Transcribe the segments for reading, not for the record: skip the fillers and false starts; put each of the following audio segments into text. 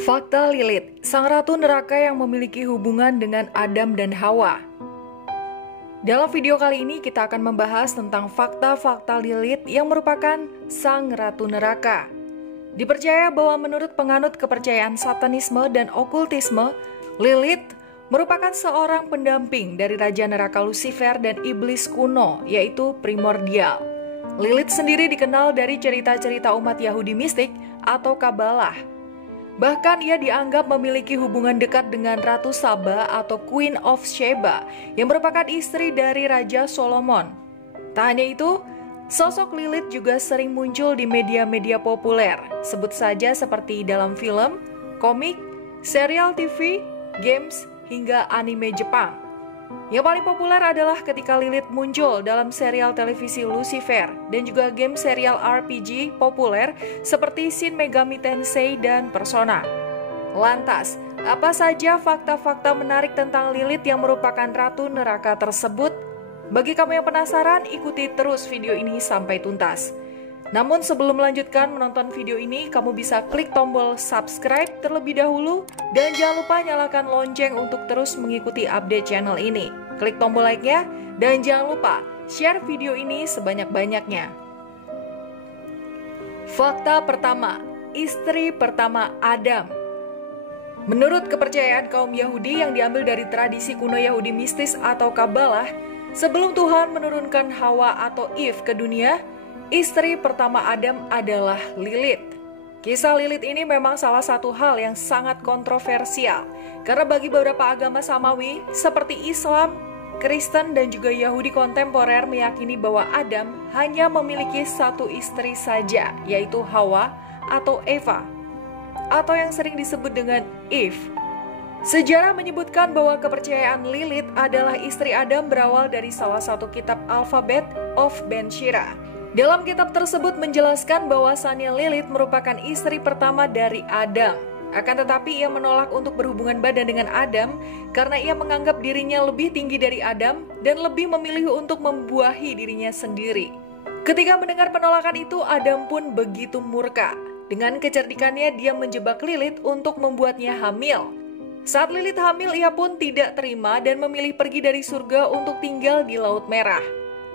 Fakta Lilith, sang ratu neraka yang memiliki hubungan dengan Adam dan Hawa. Dalam video kali ini kita akan membahas tentang fakta-fakta Lilith yang merupakan sang ratu neraka. Dipercaya bahwa menurut penganut kepercayaan satanisme dan okultisme, Lilith merupakan seorang pendamping dari Raja Neraka Lucifer dan Iblis kuno, yaitu Primordial. Lilith sendiri dikenal dari cerita-cerita umat Yahudi mistik atau Kabalah. Bahkan ia dianggap memiliki hubungan dekat dengan Ratu Saba atau Queen of Sheba yang merupakan istri dari Raja Solomon. Tak hanya itu, sosok Lilith juga sering muncul di media-media populer, sebut saja seperti dalam film, komik, serial TV, games, hingga anime Jepang. Yang paling populer adalah ketika Lilith muncul dalam serial televisi Lucifer dan juga game serial RPG populer seperti Shin Megami Tensei dan Persona. Lantas, apa saja fakta-fakta menarik tentang Lilith yang merupakan ratu neraka tersebut? Bagi kamu yang penasaran, ikuti terus video ini sampai tuntas. Namun sebelum melanjutkan menonton video ini, kamu bisa klik tombol subscribe terlebih dahulu dan jangan lupa nyalakan lonceng untuk terus mengikuti update channel ini. Klik tombol like-nya dan jangan lupa share video ini sebanyak-banyaknya. Fakta pertama, istri pertama Adam. Menurut kepercayaan kaum Yahudi yang diambil dari tradisi kuno Yahudi mistis atau Kabalah, sebelum Tuhan menurunkan Hawa atau Eve ke dunia, istri pertama Adam adalah Lilith. Kisah Lilith ini memang salah satu hal yang sangat kontroversial, karena bagi beberapa agama samawi seperti Islam, Kristen, dan juga Yahudi kontemporer meyakini bahwa Adam hanya memiliki satu istri saja, yaitu Hawa atau Eva, atau yang sering disebut dengan Eve. Sejarah menyebutkan bahwa kepercayaan Lilith adalah istri Adam berawal dari salah satu kitab alfabet of Ben Shira. Dalam kitab tersebut menjelaskan bahwasannya Lilith merupakan istri pertama dari Adam. Akan tetapi ia menolak untuk berhubungan badan dengan Adam karena ia menganggap dirinya lebih tinggi dari Adam dan lebih memilih untuk membuahi dirinya sendiri. Ketika mendengar penolakan itu, Adam pun begitu murka. Dengan kecerdikannya dia menjebak Lilith untuk membuatnya hamil. Saat Lilith hamil, ia pun tidak terima dan memilih pergi dari surga untuk tinggal di Laut Merah.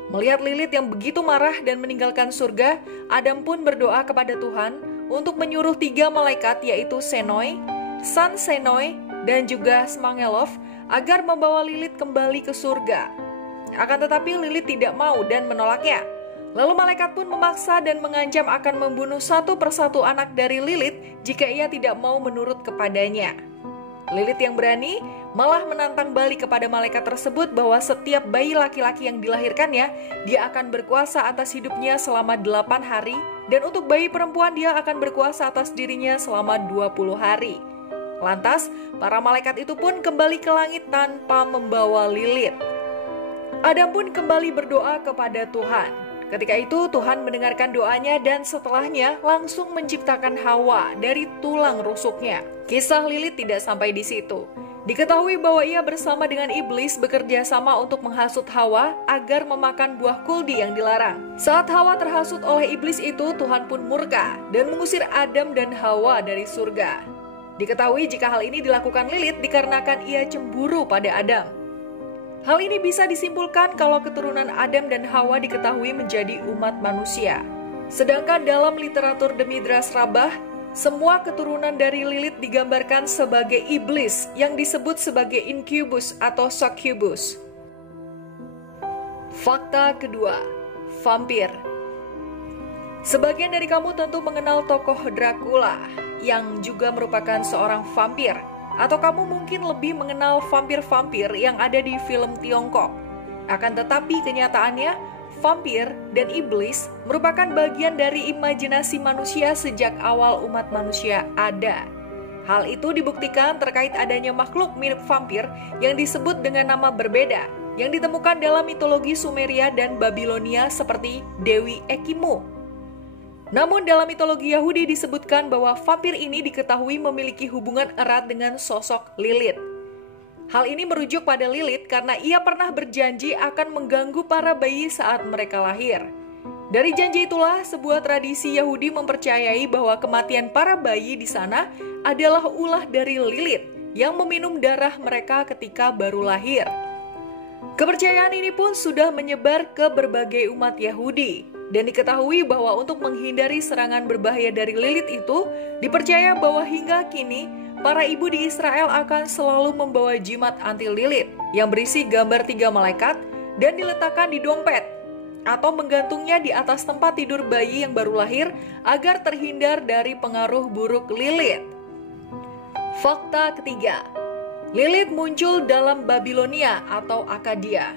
Melihat Lilith yang begitu marah dan meninggalkan surga, Adam pun berdoa kepada Tuhan untuk menyuruh 3 malaikat yaitu Senoi, San Senoi, dan juga Smangelov agar membawa Lilith kembali ke surga. Akan tetapi Lilith tidak mau dan menolaknya. Lalu malaikat pun memaksa dan mengancam akan membunuh satu persatu anak dari Lilith jika ia tidak mau menurut kepadanya. Lilith yang berani malah menantang balik kepada malaikat tersebut bahwa setiap bayi laki-laki yang dilahirkannya, dia akan berkuasa atas hidupnya selama 8 hari, dan untuk bayi perempuan dia akan berkuasa atas dirinya selama 20 hari. Lantas, para malaikat itu pun kembali ke langit tanpa membawa Lilith. Adam pun kembali berdoa kepada Tuhan. Ketika itu Tuhan mendengarkan doanya dan setelahnya langsung menciptakan Hawa dari tulang rusuknya. Kisah Lilith tidak sampai di situ. Diketahui bahwa ia bersama dengan iblis bekerja sama untuk menghasut Hawa agar memakan buah kuldi yang dilarang. Saat Hawa terhasut oleh iblis itu, Tuhan pun murka dan mengusir Adam dan Hawa dari surga. Diketahui jika hal ini dilakukan Lilith dikarenakan ia cemburu pada Adam. Hal ini bisa disimpulkan kalau keturunan Adam dan Hawa diketahui menjadi umat manusia. Sedangkan dalam literatur The Midrash Rabbah, semua keturunan dari Lilith digambarkan sebagai iblis yang disebut sebagai incubus atau succubus. Fakta kedua, vampir. Sebagian dari kamu tentu mengenal tokoh Dracula yang juga merupakan seorang vampir. Atau kamu mungkin lebih mengenal vampir-vampir yang ada di film Tiongkok. Akan tetapi kenyataannya, vampir dan iblis merupakan bagian dari imajinasi manusia sejak awal umat manusia ada. Hal itu dibuktikan terkait adanya makhluk mirip vampir yang disebut dengan nama berbeda, yang ditemukan dalam mitologi Sumeria dan Babilonia seperti Dewi Ekimu. Namun dalam mitologi Yahudi disebutkan bahwa vampir ini diketahui memiliki hubungan erat dengan sosok Lilith. Hal ini merujuk pada Lilith karena ia pernah berjanji akan mengganggu para bayi saat mereka lahir. Dari janji itulah sebuah tradisi Yahudi mempercayai bahwa kematian para bayi di sana adalah ulah dari Lilith yang meminum darah mereka ketika baru lahir. Kepercayaan ini pun sudah menyebar ke berbagai umat Yahudi dan diketahui bahwa untuk menghindari serangan berbahaya dari Lilith itu dipercaya bahwa hingga kini para ibu di Israel akan selalu membawa jimat anti Lilith yang berisi gambar 3 malaikat dan diletakkan di dompet atau menggantungnya di atas tempat tidur bayi yang baru lahir agar terhindar dari pengaruh buruk Lilith. Fakta ketiga, Lilith muncul dalam Babilonia atau Akadia.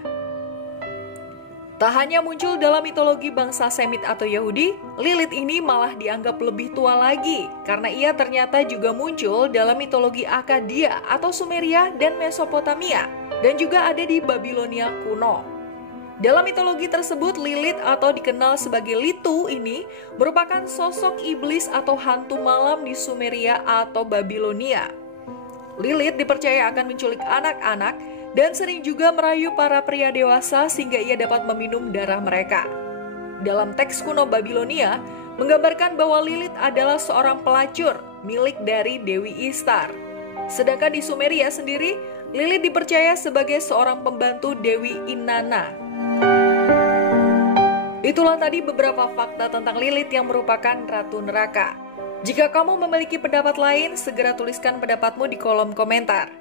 Tak hanya muncul dalam mitologi bangsa Semit atau Yahudi, Lilith ini malah dianggap lebih tua lagi karena ia ternyata juga muncul dalam mitologi Akadia atau Sumeria dan Mesopotamia dan juga ada di Babilonia kuno. Dalam mitologi tersebut, Lilith atau dikenal sebagai Litu ini merupakan sosok iblis atau hantu malam di Sumeria atau Babilonia. Lilith dipercaya akan menculik anak-anak dan sering juga merayu para pria dewasa sehingga ia dapat meminum darah mereka. Dalam teks kuno Babilonia, menggambarkan bahwa Lilith adalah seorang pelacur milik dari Dewi Ishtar. Sedangkan di Sumeria sendiri, Lilith dipercaya sebagai seorang pembantu Dewi Inanna. Itulah tadi beberapa fakta tentang Lilith yang merupakan ratu neraka. Jika kamu memiliki pendapat lain, segera tuliskan pendapatmu di kolom komentar.